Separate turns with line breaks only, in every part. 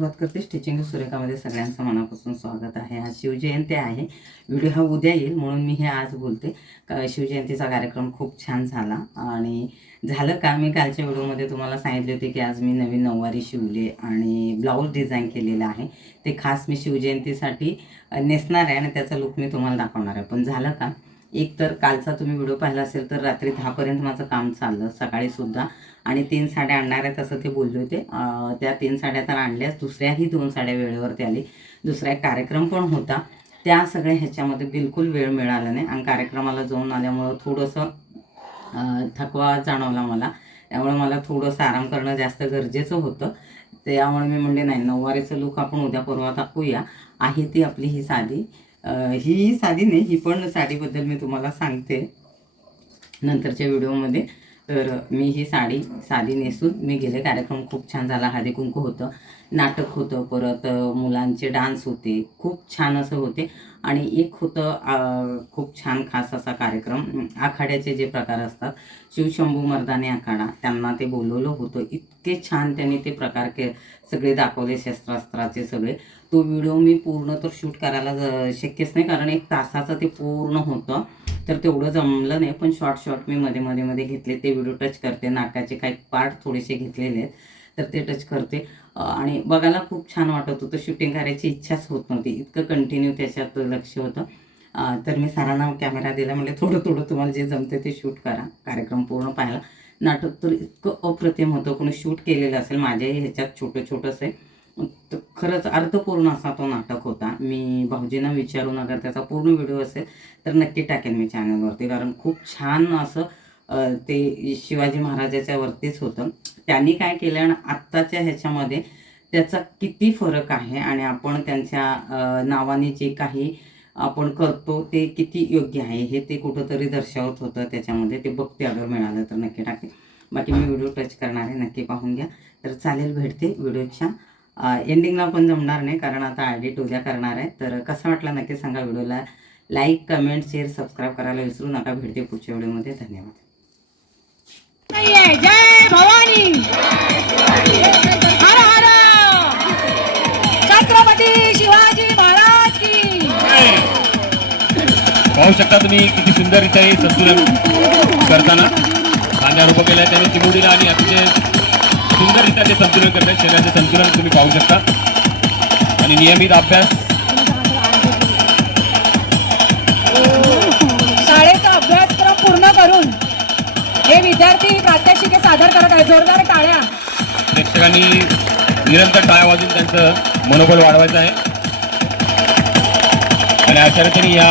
सुरुवात करते. स्टिचिंग सुरेखामध्ये सगळ्यांचं मनापासून स्वागत आहे. आज शिवजयंती आहे. व्हिडिओ हा उद्या येईल म्हणून मी हे आज बोलते. का शिवजयंतीचा कार्यक्रम खूप छान झाला आणि झालं का? मी कालच्या व्हिडिओमध्ये तुम्हाला सांगितले होते की आज मी नवीन नऊवारी शिवले आणि ब्लाऊज डिझाईन केलेलं आहे. ते खास मी शिवजयंतीसाठी नेसणार आहे आणि त्याचा लुक मी तुम्हाला दाखवणार आहे. पण झालं का? एक तर कालचा तुम्ही व्हिडिओ पाहिला असेल तर रात्री दहापर्यंत माझं काम चाललं. सकाळीसुद्धा आणि तीन साड्या आणणार आहेत असं ते बोलले होते. त्या तीन साड्या तर आणल्याच दुसऱ्याही दोन साड्या वेळेवरती आली. दुसरा एक कार्यक्रम पण होता. त्या सगळ्या ह्याच्यामध्ये बिलकुल वेळ मिळाला नाही आणि कार्यक्रमाला जाऊन आल्यामुळं थोडंसं थकवा जाणवला मला. त्यामुळे मला थोडंसं आराम करणं जास्त गरजेचं होतं. त्यामुळे मी म्हणले नाही नऊवारीचं लुक आपण उद्या परवा दाखवूया. आहे ती आपली ही साधी. ही साधी नाही ही पण साडीबद्दल मी तुम्हाला सांगते नंतरच्या व्हिडिओमध्ये तर मी ही साडी साधी नेसून मी गेले. कार्यक्रम खूप छान झाला. हळदी कुंकू होतं नाटक होतं परत मुलांचे डान्स होते. खूप छान असं होते. आणि एक होतं खूप छान खास असा कार्यक्रम. आखाड्याचे जे प्रकार असतात शिवशंभू मर्दाने आखाडा त्यांना ते बोलवलं होतं. इतके छान त्यांनी ते प्रकार के सगळे दाखवले शस्त्रास्त्राचे सगळे. तो व्हिडिओ मी पूर्ण तर शूट करायला ज- शक्यच नाही कारण एक तासाचं ते पूर्ण होतं. तर तेवढं जमलं नाही पण शॉर्ट शॉर्ट मी मध्ये मध्ये मध्ये घेतले. ते व्हिडिओ टच करते नाटकाचे काही पार्ट थोडेसे घेतलेले आहेत तर ते टच करते. आणि बघायला खूप छान वाटत होतं. शूटिंग करायची इच्छाच होत नव्हती. इतकं कंटिन्यू त्याच्यात लक्ष होतं. तर मी सरांना कॅमेरा दिला. म्हणजे थोडं थोडं तुम्हाला जे जमते ते शूट करा. कार्यक्रम पूर्ण पाहिला. नाटक तर इतकं अप्रतिम होतं. कोणी शूट केलेलं असेल माझ्याही ह्याच्यात छोटं छोटंसं आहे. तर खरंच अर्थपूर्ण असा तो नाटक होता. मी भाऊजींना विचारून अगर त्याचा पूर्ण व्हिडिओ असेल तर नक्की टाकेन मी चॅनलवरती कारण खूप छान असं ते शिवाजी महाराजाच्या वरतीच होतं. त्यांनी काय केलं आणि आत्ताच्या ह्याच्यामध्ये त्याचा किती फरक आहे आणि आपण त्यांच्या नावाने जे काही आपण करतो ते किती योग्य आहे हे ते कुठंतरी दर्शवत होतं. त्याच्यामध्ये ते बघते अगर मिळालं तर नक्की टाके बाकी मी व्हिडिओ टच करणार आहे नक्की पाहून घ्या. तर चालेल भेटते व्हिडिओच्या. एंडिंगला पण जमणार नाही कारण आता एडिट उद्या करणार आहे. तर कसा वाटला नक्की सांगा व्हिडिओला. लाईक कमेंट शेअर सबस्क्राईब करायला विसरू नका. भेटते पुढच्या व्हिडिओमध्ये. धन्यवाद.
जय भवानी. हर हर. छत्रपती शिवाजी महाराज की.
पाहू शकता तुम्ही किती सुंदररित्या हे संतुलन करताना. कांद्यावर उभं केल्या त्याने चिमुडीला आणि अतिशय सुंदररित्या ते संतुलन करतात शरीराचे संतुलन तुम्ही पाहू शकता. आणि नियमित अभ्यास
हे विद्यार्थी प्रात्यक्षिके सादर करत आहेत. जोरदार टाळ्या.
प्रेक्षकांनी निरंतर टाळ्या वाजून त्यांचं मनोबल वाढवायचं आहे. आणि अशा रीतीने या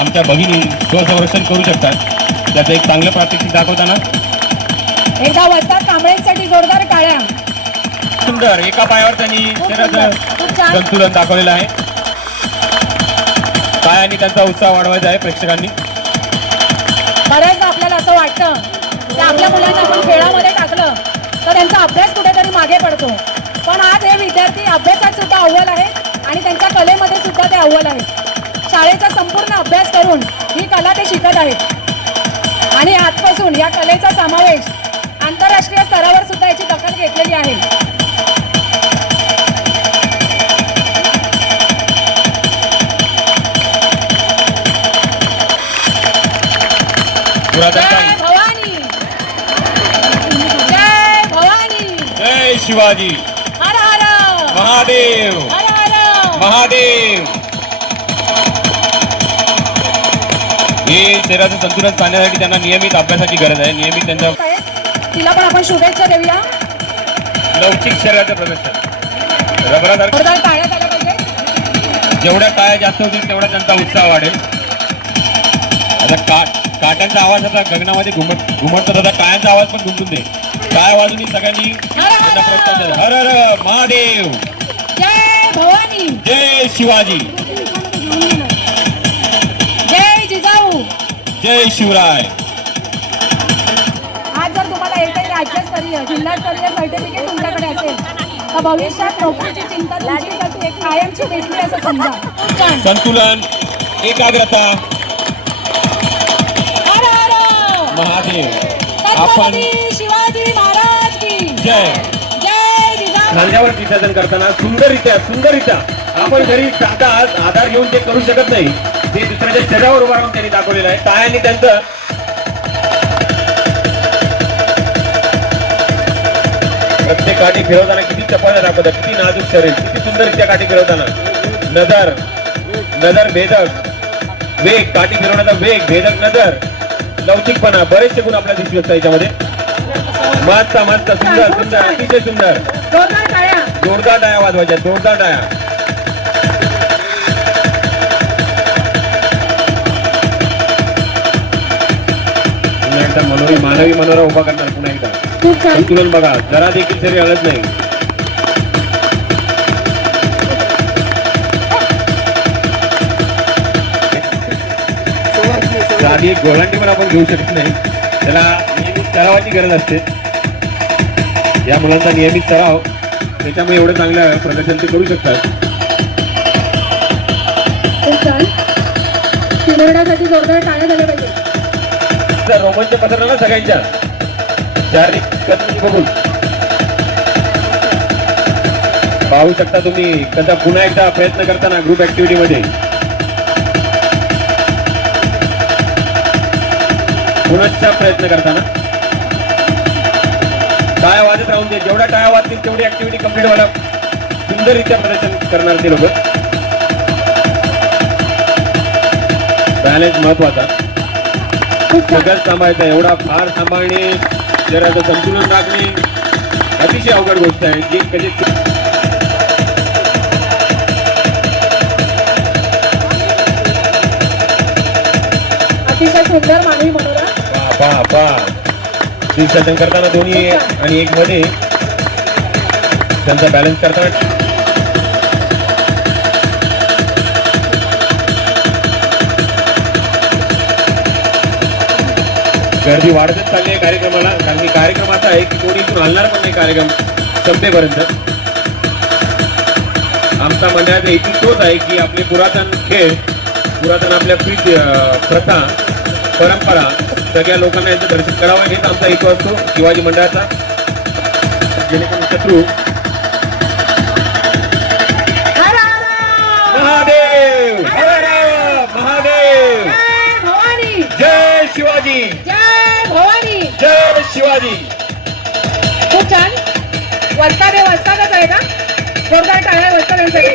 आमच्या भगिनी स्वसंरक्षण करू शकतात. त्याचं एक चांगलं प्रात्यक्षिक दाखवताना.
एकदा वस्तात कांबळेसाठी जोरदार टाळ्या.
सुंदर एका पायावर त्यांनी संतुलन दाखवलेलं आहे. पायाने त्यांचा उत्साह वाढवायचा आहे प्रेक्षकांनी.
बऱ्याचदा वाटतं की आपल्या मुलांना आपण खेळामध्ये टाकलं तर त्यांचा अभ्यास कुठेतरी मागे पडतो. पण आज हे विद्यार्थी अभ्यासात सुद्धा अव्वल आहेत आणि त्यांच्या कलेमध्ये सुद्धा ते अव्वल आहेत. शाळेचा संपूर्ण अभ्यास करून ही कला ते शिकत आहेत. आणि आजपासून या कलेचा समावेश आंतरराष्ट्रीय स्तरावर सुद्धा याची दखल घेतलेली आहे.
पुरातन शिवाजी।
हर हर।
महादेव।
हर हर।
महादेव। हे शरीराचं संतुलन साधण्यासाठी त्यांना नियमित अभ्यासाची गरज आहे. नियमित त्यांचं
तिला पण आपण शुभेच्छा देऊया.
लवचिक शरीराचं प्रदर्शन रबरासारखं जेवढ्या टाळ्या जास्त होतील तेवढा त्यांचा उत्साह वाढेल. आता का काट्यांचा आवाज आता गगनामध्ये घुमट घुमटतो तसा टाळ्यांचा आवाज पण घुमटून दे. टाळ्या वाजून सगळ्यांनी. हर हर महादेव.
जय
शिवाजी.
जय जिजाऊ.
जय शिवराय.
आज जर तुम्हाला एकही राज्यस्तरीय जिल्हास्तरीय सर्टिफिकेट तुमच्याकडे असेल भविष्यात नोकरीची चिंता तुमची एक कायमची भेटली असं समजा.
संतुलन एकाग्रता. महादेव आपण
शिवाजी महाराज की
जय.
जय जिजाऊ
खांद्यावर विसर्जन करताना सुंदररित्या सुंदररित्या आपण घरी साधा आधार घेऊन ते करू शकत नाही. ते दुसऱ्याच्या शरीरावर उभा राहून त्यांनी दाखवलेलं आहे. टाळ्यांनी त्यांचं प्रत्येक काठी फिरवताना किती चपळ दाखवतात किती नाजूक शरीर किती सुंदररित्या काठी फिरवताना. नजर नजर भेदक. वेग काठी फिरवण्याचा वेग भेदक नजर लवचिकपणा बरेचसे गुण आपल्याला दिसू शकतात याच्यामध्ये. मस्त मस्त सुंदर सुंदर अतिशय सुंदर.
जोरदार टाळ्या.
वाजवायच्या जोरदार पुन्हा एकदा मनोरी मानवी मनोरा उभा करणार पुन्हा एकदा. संतुलन बघा जरा देखील शरीर हलत नाही. साधी एक गोलांटी पण आपण घेऊ शकत नाही. त्याला नियमित सरावाची गरज असते. या मुलांचा नियमित सराव त्याच्यामुळे एवढं चांगलं प्रदर्शन ते करू शकतात.
शिवरण्यासाठी जोरदार टाळ्या झाल्या पाहिजे.
तर रोमांच पसरला ना सगळ्यांच्या शारीरिक बघून पाहू शकता तुम्ही कसा पुन्हा एकदा प्रयत्न करताना ग्रुप ऍक्टिव्हिटी पुनश्च प्रयत्न करताना. टाळ्या वाजत राहून दे. जेवढ्या टाळ्या वाजतील तेवढी ऍक्टिव्हिटी कंप्लीट व्हायला सुंदररित्या प्रदर्शन करणार ते लोक. बॅलन्स
महत्त्वाचा.
सगळंच सांभाळायचं आहे. एवढा फार सांभाळणे शरीराचं संतुलन राखणे अतिशय अवघड गोष्ट आहे. जी कधी
अतिशय सुंदर मानवी मनोरा
पा पा. पा करताना दोन्ही आणि एक मध्ये. त्यांचा बॅलन्स करताना गर्दी वाढतच चालली आहे कार्यक्रमाला. कारण की कार्यक्रम असा आहे की कोणी इथून हलणार पण नाही कार्यक्रम संपेपर्यंत. आमचा मंडळाचा इथून तोच आहे की आपले पुरातन खेळ पुरातन आपल्या प्रीत प्रथा परंपरा सगळ्या लोकांना याचं दर्शन करावं. हेच आमचा हेतू असतो शिवाजी मंडळाचा. जेणेकरून शत्रू! महादेव! महादेव!
जय भवानी!
जय शिवाजी!
जय भवानी!
जय शिवाजी!
खूप छान. वस्ताद वस्तादच आहे का जोरदार टाळ्या वस्तादांसाठी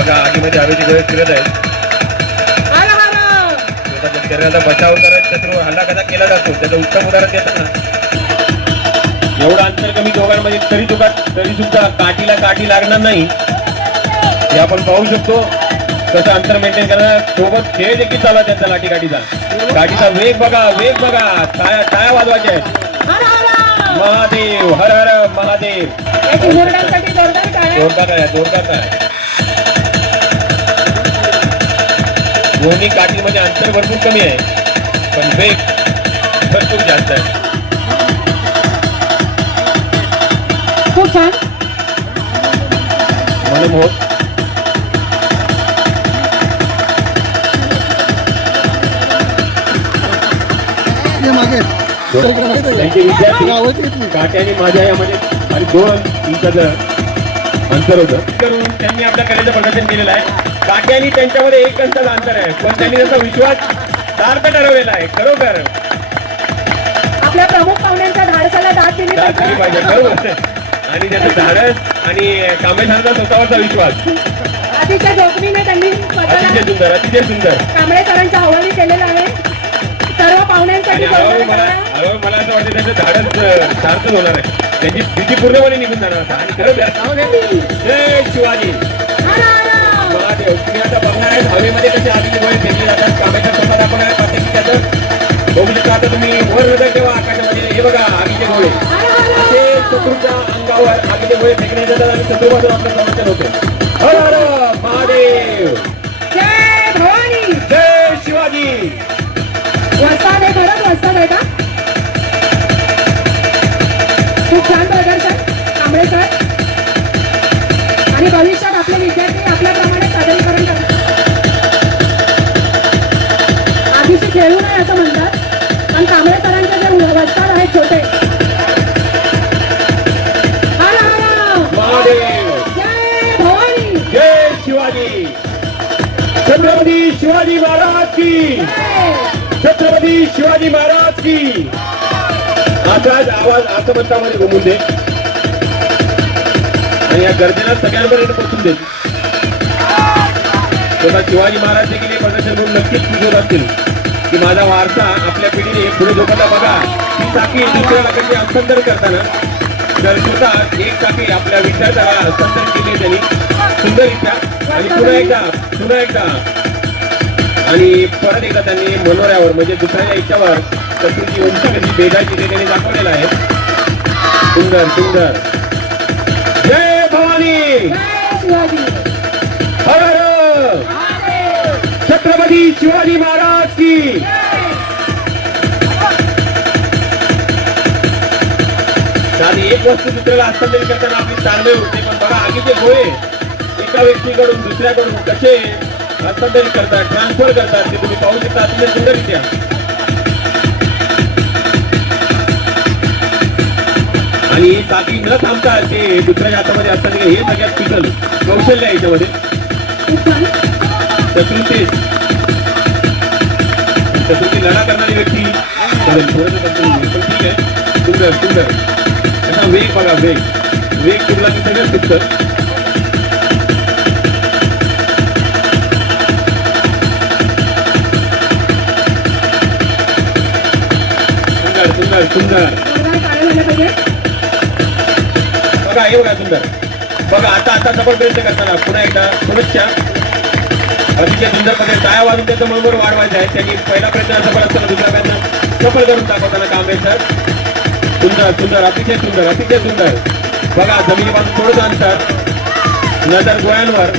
बघा आगीमध्ये हवेची गोळे फिरत आहेत.
हर हर!
स्वतःच्या शरीराचा बचाव करत शत्रू हल्ला कसा केला जातो त्याचं उत्तम उदाहरण देताना एवढं अंतर कमी दोघांमध्ये तरी सुद्धा तरी सुद्धा काठीला काठी लागणार नाही. हे आपण पाहू शकतो कसं अंतर मेंटेन करणार. सोबत खेळ देखील चालू आहे त्यांचा लाठी काठीचा काठीचा वेग बघा वेग बघा. वाजवायच्या आहेत.
हर हर!
महादेव हर हर महादेव.
जोरदार टाळ्या.
जोरदार आहे. दोन्ही काठीमध्ये अंतर भरपूर कमी आहे. पण वेग भरपूर जास्त आहे.
खूप छान.
मनमोहक
ये मागे. इकडे मागे ते.
त्यांचे विद्यार्थी. काट्याने माझ्या यामध्ये आणि दोन इंचाचं अंतर होतं. करून त्यांनी आपल्या कलेचं प्रदर्शन केलेलं आहे. काट्याने त्यांच्यामध्ये एक अंशाचं अंतर आहे. पण त्यांनी त्याचा विश्वास सार्थ ठरवलेला आहे खरोखर.
आपल्या प्रमुख पाहुण्यांच्या धाडसाला दाद दिली
दाद दिली पाहिजे. बरोबर. आणि त्याचं धाडस आणि कांबळेसरांचा स्वतःवरचा विश्वास.
अतिशय जोखमीने त्यांनी
अतिशय सुंदर अतिशय सुंदर.
कांबळेकरांच्या हवाली केलेला आहे. सर्व पाहुण्यांसाठी
हळूहळू मला
टाळ्या.
हळूहळू मला असं वाटतं त्याचं धाडस सार्थक होणार आहे. त्याची भीती पूर्णपणे निघून जाणार आणि खरं जय शिवाजी. तुम्ही आता बघणार आहेत हवेमध्ये कसे गोळे फेकले जातात आपण प्रत्येक त्याचं बघू शकता आता तुम्ही वर हृदय ठेवा आकाशामध्ये हे बघा आगीचे गोळे असे शत्रूच्या अंगावर आगीचे गोळे फेकले जातात आणि शत्रूपासून आपलं संरक्षण होतं हर हर महादेव
जय भवानी
जय शिवाजी
वस्ताद खरंच वस्ताद आहे का खूप छान प्रदर्शन कांबळे सर आणि भविष्यात खेळू नये असं म्हणतात. पण कांबळे सरांचे जे वस्ताद आहेत छोटे.
शिवाजी. छत्रपती शिवाजी महाराज की. छत्रपती शिवाजी महाराज की. असाच आवाज असं म्हणतामध्ये घुमून दे. आणि या गर्दीला सगळ्यांपर्यंत पोचून दे. शिवाजी महाराज देखील हे प्रदर्शन म्हणून नक्कीच पुजवत असतील की माझा वारसा आपल्या पिढीने पुढे लोकांना बघा ती चाकी दुसऱ्याला कशी हस्तांतरण करताना तर स्वतः एक चाकी आपल्या विद्यार्थ्याला हस्तांतरण केली त्यांनी. सुंदररित्या. आणि पुन्हा एकदा पुन्हा एकदा. आणि परत एकदा त्यांनी मनोऱ्यावर म्हणजे दुसऱ्याच्या इच्छावर कसूची उंची कशी भेदायची ते त्यांनी दाखवलेलं आहे. सुंदर सुंदर. जय भवानी. छत्रपती शिवाजी महाराज! की. आणि एक वस्तू दुसऱ्याला हस्तांतरित करताना आपली ताळमेळ होते पण बघा आगीचे गोळे एका व्यक्तीकडून दुसऱ्याकडून कसे हस्तांतरित करतात ट्रान्सफर करतात ते तुम्ही पाहू शकता अतिशय सुंदररित्या. आणि ही चाकी न थांबता ते दुसऱ्याच्या हातामध्ये असताना हे सगळ्यात पिकल कौशल्य आहे याच्यामध्ये.
खूप छान.
शत्रूचे लढा करणारी व्यक्ती. चालेल, थोडंसं कंट्रोल पण ठीक आहे. सुंदर सुंदर. त्याचा वेग बघा वेग. वेग तुला की सगळं सुटतं सुंदर सुंदर सुंदर. बघा हे बघा सुंदर. बघा आता आता जबरदस्त करताना पुन्हा एकदा शुभेच्छा. अतिशय सुंदर पद्धतीने टाळ्या वाजून त्याचं मनोबल वाढवायचं आहे. त्यांनी पहिला प्रयत्न सफल असताना दुसरा प्रयत्न सफल करून दाखवताना काम आहे सर. सुंदर सुंदर अतिशय सुंदर अतिशय सुंदर. बघा जमिनीपासून थोडं अंतर. नजर गोळ्यांवर.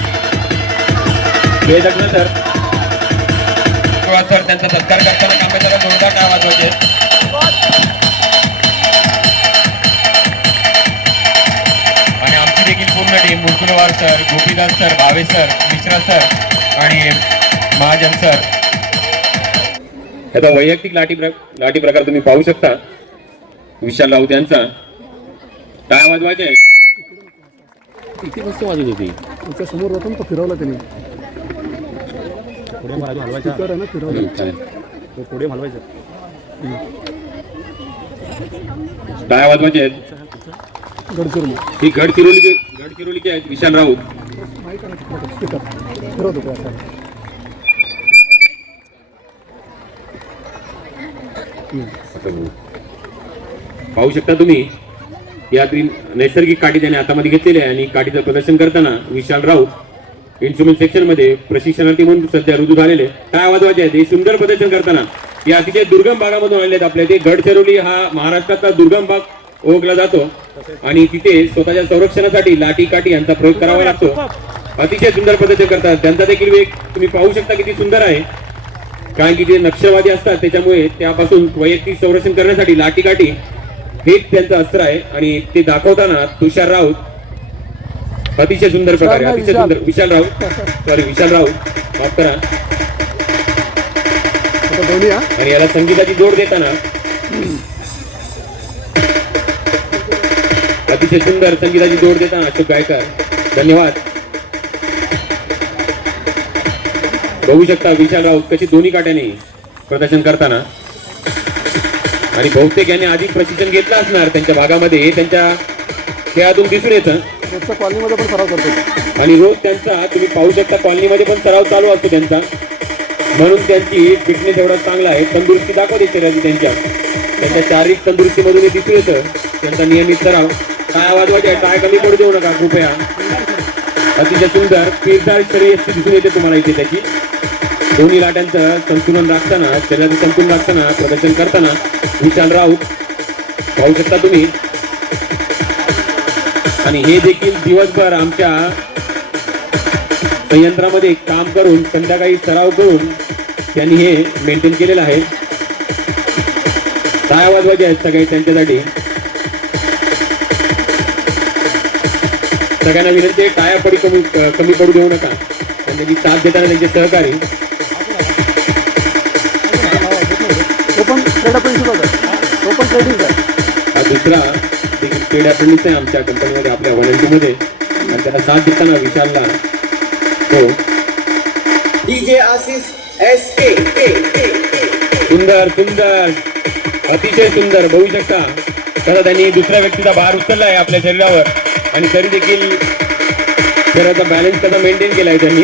भेदक नजर. हो, सर त्यांचा सत्कार करताना कांबेच्याला जोरदार काय वाजवायचे आणि आमची देखील पूर्ण team Murkulwar sir Gopidas sir Bhave sir Mishra sir आणि महाजन सर. याचा वैयक्तिक लाठी प्र लाठी प्रकार तुम्ही पाहू शकता. विशाल राऊत यांचा. काय वाजवायचे किती वस्तू वाजवत होती?
त्याच्यासमोर होता तो फिरवला त्यांनी. स्पीकर आहे ना फिरवला.
पुढे काय वाजवायचे आहेत
गडचिरोली.
ही गडचिरोली गडचिरोलीचे आहेत विशाल राऊत.
माहिती
पाहू शकता तुम्ही यातील नैसर्गिक काठी त्याने हातामध्ये घेतलेली आहे आणि काठीचं प्रदर्शन करताना विशाल राऊत इन्स्ट्रुमेंट सेक्शनमध्ये प्रशिक्षणार्थी म्हणून सध्या रुजू झालेले काय आवाज वाजवायचे आहेत हे सुंदर प्रदर्शन करताना. या अतिशय दुर्गम भागामधून आलेले आहेत आपल्या ते गडचिरोली हा महाराष्ट्रातला दुर्गम भाग ओळखला जातो. आणि तिथे स्वतःच्या संरक्षणासाठी लाठी काठी यांचा प्रयोग करावा लागतो. अतिशय सुंदर प्रदर्शन करतात. त्यांचा देखील वेग तुम्ही पाहू शकता किती सुंदर आहे. कारण की ते नक्षलवादी असतात त्याच्यामुळे त्यापासून वैयक्तिक संरक्षण करण्यासाठी लाठी काठी हेच त्यांचं अस्त्र आहे. आणि ते दाखवताना तुषार राऊत अतिशय सुंदर प्रकारे अतिशय सुंदर. विशाल राऊत. सॉरी विशाल राऊत. माफ करा. आणि याला संगीताची जोड देताना अतिशय सुंदर संगीताची जोड देताना अशोक गायकर. धन्यवाद. बघू शकता विशाल राऊत कशी दोन्ही काट्याने प्रदर्शन करताना. आणि बहुतेक यांनी आधी प्रशिक्षण घेतलं असणार त्यांच्या भागामध्ये. हे त्यांच्या खेळातून दिसून येतं.
कॉलनीमध्ये पण सराव करतो
आणि रोज त्यांचा तुम्ही पाहू शकता कॉलनीमध्ये पण सराव चालू असतो त्यांचा. म्हणून त्यांची फिटनेस एवढा चांगला आहे. तंदुरुस्ती दाखवते शरीराची त्यांच्या. त्यांच्या शारीरिक तंदुरुस्तीमधून दिसून येतं. त्यांचा नियमित सराव. काय आवाज वाटे काय कमी पडू देऊ नका कृपया. अतिशय सुंदर पिरदार शरीर दिसून येते तुम्हाला इथे त्याची. दोन्ही लाट्यांचं संतुलन राखताना शरीराचं संतुलन राखताना प्रदर्शन करताना विशाल राऊत पाहू शकता तुम्ही. आणि हे देखील दिवसभर आमच्या संयंत्रामध्ये काम करून संध्याकाळी सराव करून त्यांनी हे मेंटेन केलेलं आहे. काय आवाज वाजे आहेत सगळे त्यांच्यासाठी? सगळ्यांना विनंती आहे टाया पडी कमी कमी पडू देऊ नका. त्यांची साथ देताना त्यांचे सहकारी
पण होता तो पण ट्रेडिंग आहे
हा दुसरा देखील पेड अप्रेंटिस आहे आमच्या कंपनीमध्ये आपल्या मध्ये आणि त्याला साथ देताना विशालला हो
डीजे आशिष एस के
सुंदर सुंदर अतिशय सुंदर बघू शकता. तसा त्यांनी दुसऱ्या व्यक्तीचा भार उचलला आहे आपल्या शरीरावर. आणि तरी देखील शरीराचा बॅलन्स कसा मेंटेन केला आहे त्यांनी.